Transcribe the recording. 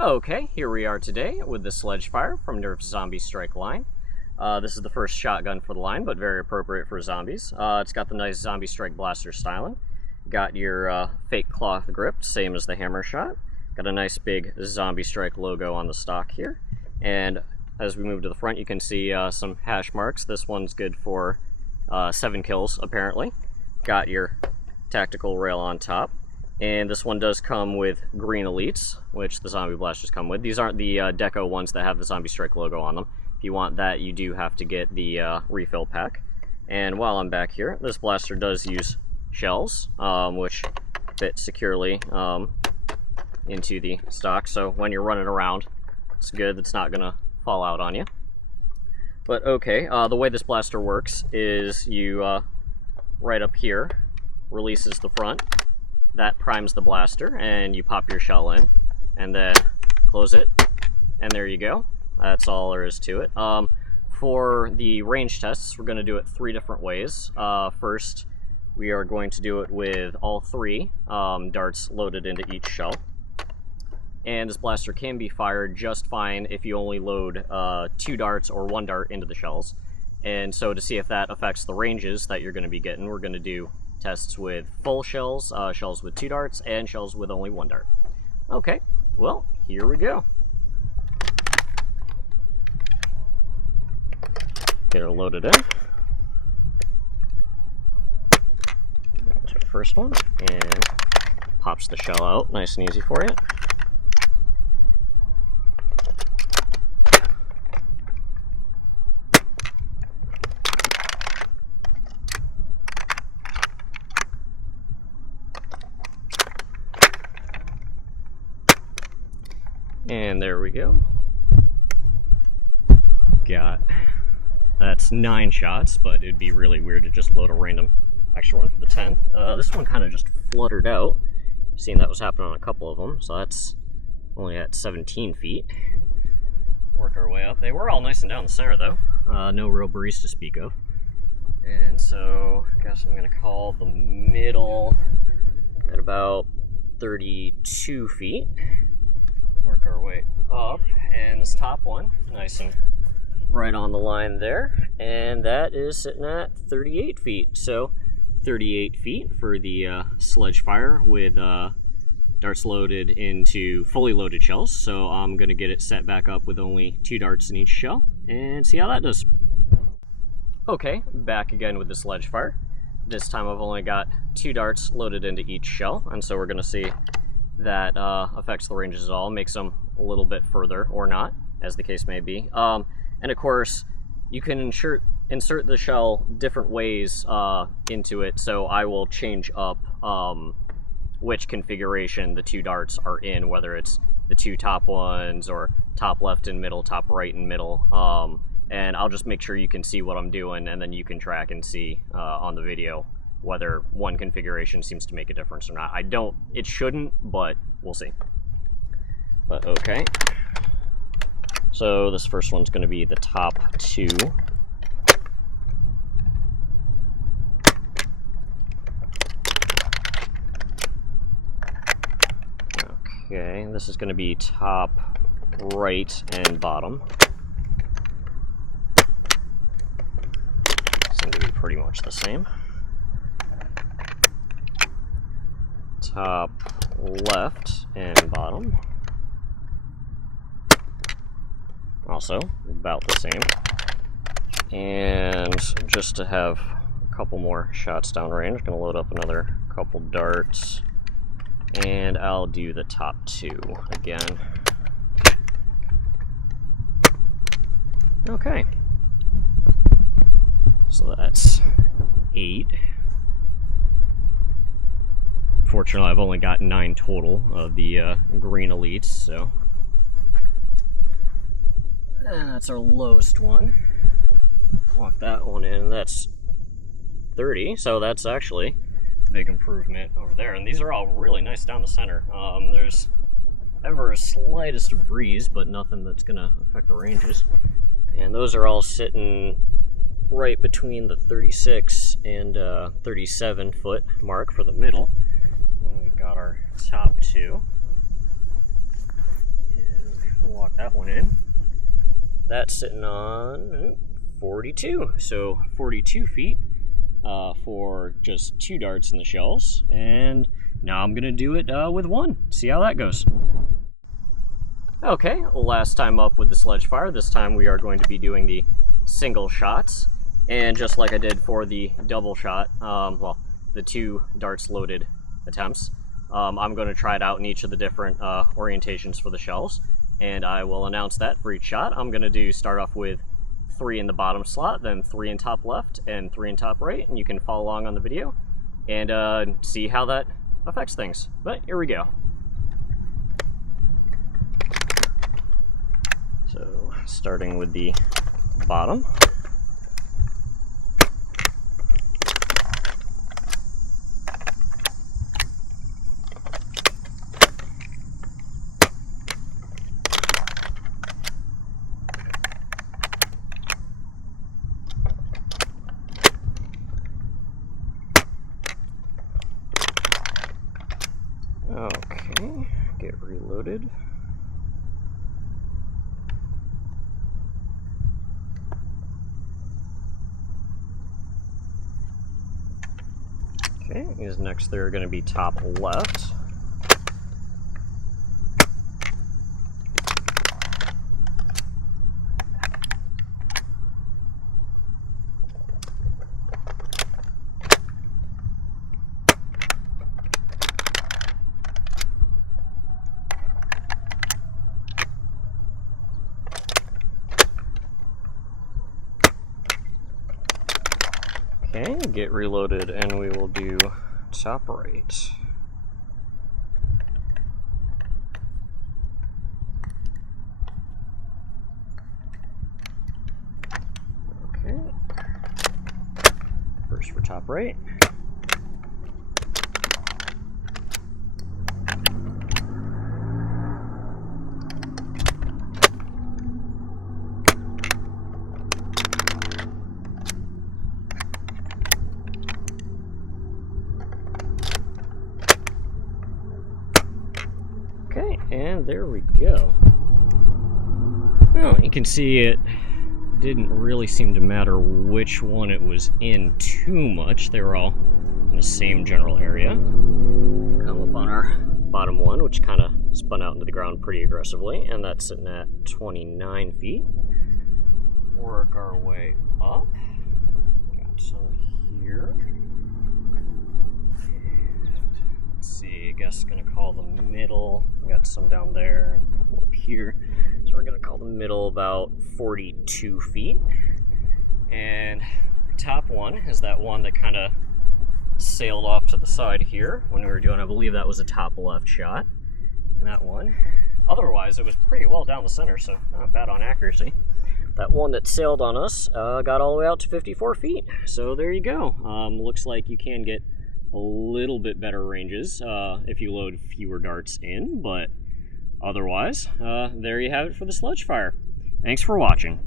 Okay, here we are today with the Sledgefire from Nerf ZombieStrike line. This is the first shotgun for the line, but very appropriate for zombies. It's got the nice ZombieStrike blaster styling. Got your fake cloth grip, same as the hammer shot. Got a nice big ZombieStrike logo on the stock here. And as we move to the front, you can see some hash marks. This one's good for 7 kills, apparently. Got your tactical rail on top. And this one does come with green elites, which the zombie blasters come with. These aren't the deco ones that have the ZombieStrike logo on them. If you want that, you do have to get the refill pack. And while I'm back here, this blaster does use shells, which fit securely into the stock. So when you're running around, it's good. It's not going to fall out on you. But okay, the way this blaster works is you, right up here, releases the front. That primes the blaster, and you pop your shell in, and then close it, and there you go. That's all there is to it. For the range tests, we're going to do it 3 different ways. First, we are going to do it with all 3 darts loaded into each shell. And this blaster can be fired just fine if you only load 2 darts or 1 dart into the shells. And so to see if that affects the ranges that you're going to be getting, we're going to do tests with full shells, shells with 2 darts, and shells with only 1 dart. Okay, well, here we go. Get it loaded in. That's our first one, and pops the shell out nice and easy for you. And there we go. That's 9 shots, but it'd be really weird to just load a random extra one for the 10th. This one kind of just fluttered out. Seeing that was happening on a couple of them, so that's only at 17 feet. Work our way up. They were all nice and down the center though. No real breeze to speak of. And so, I guess I'm gonna call the middle at about 32 feet. Work our way up, and this top one, nice and right on the line there, and that is sitting at 38 feet. So 38 feet for the Sledgefire with darts loaded into fully loaded shells. So I'm going to get it set back up with only 2 darts in each shell and see how that does. Okay, back again with the Sledgefire. This time I've only got 2 darts loaded into each shell, and so we're going to see that affects the ranges at all, makes them a little bit further or not, as the case may be. And of course, you can insert the shell different ways into it, so I will change up which configuration the 2 darts are in, whether it's the 2 top ones or top left and middle, top right and middle. And I'll just make sure you can see what I'm doing, and then you can track and see on the video whether one configuration seems to make a difference or not. It shouldn't, but we'll see. But okay. So this first one's going to be the top 2. Okay, this is going to be top right and bottom. Seem to be pretty much the same. Top left and bottom. Also about the same. And just to have a couple more shots downrange, I'm going to load up another couple darts. And I'll do the top 2 again. Okay. So that's 8. Fortunately, I've only got 9 total of the green elites, so. And that's our lowest one. Walk that one in, that's 30, so that's actually a big improvement over there. And these are all really nice down the center. There's ever a slightest breeze, but nothing that's gonna affect the ranges. And those are all sitting right between the 36 and 37 foot mark for the middle. And we've got our top 2. that's sitting on 42. So 42 feet for just 2 darts in the shells. And now I'm gonna do it with 1. See how that goes. Okay, last time up with the Sledgefire. This time we are going to be doing the single shots. And just like I did for the double shot, well, the 2 darts loaded attempts, I'm going to try it out in each of the different orientations for the shells, and I will announce that for each shot. I'm going to start off with 3 in the bottom slot, then 3 in top left, and 3 in top right, and you can follow along on the video and see how that affects things. But here we go. So, starting with the bottom. Okay, get reloaded. Okay, these next 3 are going to be top left. Okay, get reloaded, and we will do top right. Okay, first for top right. Okay, and there we go. Well, you can see it didn't really seem to matter which one it was in too much. They were all in the same general area. Come up on our bottom one, which kind of spun out into the ground pretty aggressively, and that's sitting at 29 feet. Work our way up. Got some here. See, I guess gonna call the middle. We got some down there and a couple up here. So we're gonna call the middle about 42 feet. And the top one is that one that kind of sailed off to the side here when we were doing, I believe that was a top left shot. And that one, otherwise it was pretty well down the center, so not bad on accuracy. That one that sailed on us got all the way out to 54 feet. So there you go. Looks like you can get a little bit better ranges if you load fewer darts in, but otherwise, there you have it for the Sledgefire. Thanks for watching.